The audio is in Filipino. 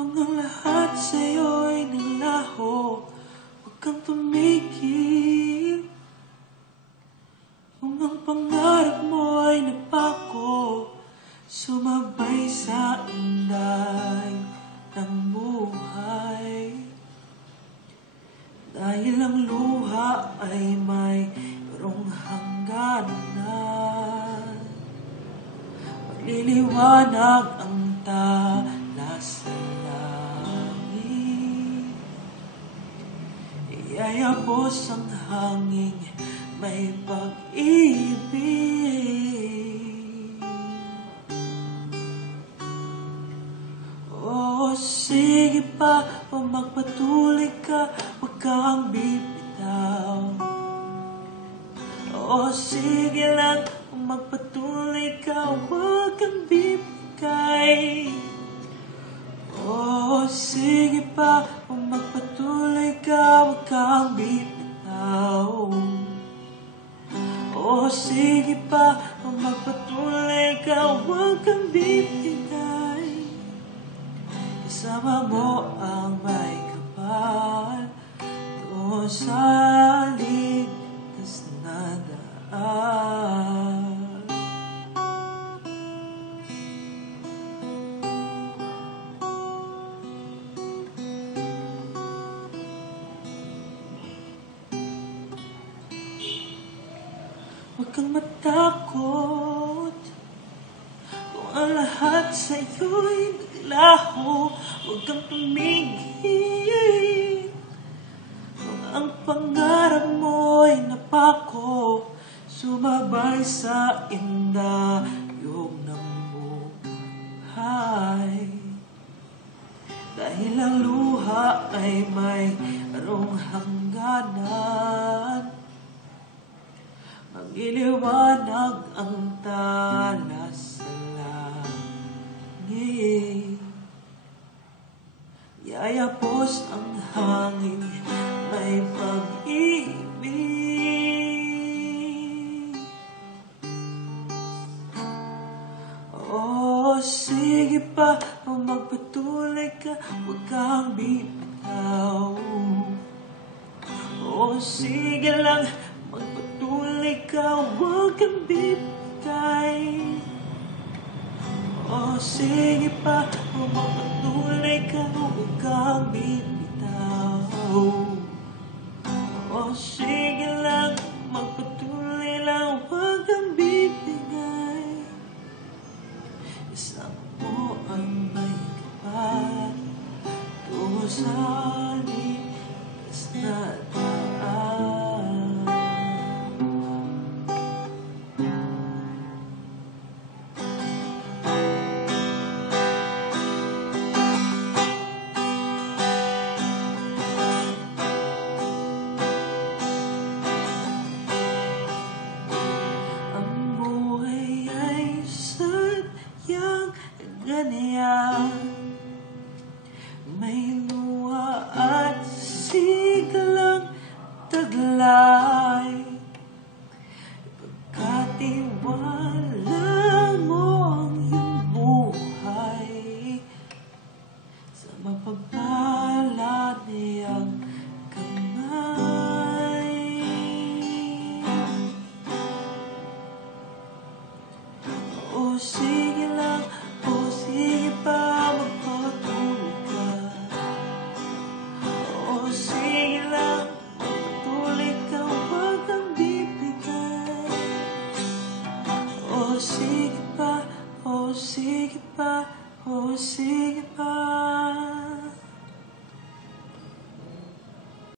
Kung ang lahat sa'yo'y naglaho, huwag kang tumigil. Kung ang pangarap mo ay napako, sumabay sa inday ng buhay. Dahil ang luha ay mayroong hangganan, magliliwanag ang tala sa langit. Iyayabos ang hangin, may pag-ibig. Oh, sige pa, o magpatuloy ka, huwag kang bibitaw. Oh, sige lang, o magpatuloy ka, huwag kang bibigay. Oh, sige pa, o magpatuloy ka, huwag kang bibitaw. Oh, sige pa, o magpatuloy ka, huwag kang bibigay. Kasama mo ang may kapal doon sa ligtas na daan. Huwag kang matakot kung ang lahat sa'yo'y naglaho. Huwag kang tumigil kung ang pangarap mo'y napako, sumabay sa indayog ng buhay. Dahil ang luha ay mayroong hangganan, magliliwanag ang tala sa langit. Yayapos ang hangin, may pag-ibig. Oh, sige pa, o magpatuloy ka, huwag kang bibitaw. Oh, sige lang, magpatuloy ka, huwag kang bibigay. Oh, sige pa, o magpatuloy ka, huwag kang bibitaw. Oh, sige lang, magpatuloy lang, huwag kang bibigay. Isama mo ang may kapal doon sa ligtas na daan. May luha at sigalang taglay, pagkatiwala mo ang iyong buhay sa mapagpala niyang kamay. O sige lang, o sige pa, magpatuloy ka. O sige lang, magpatuloy ka, huwag kang bibigay. O sige pa, o sige pa, o sige pa.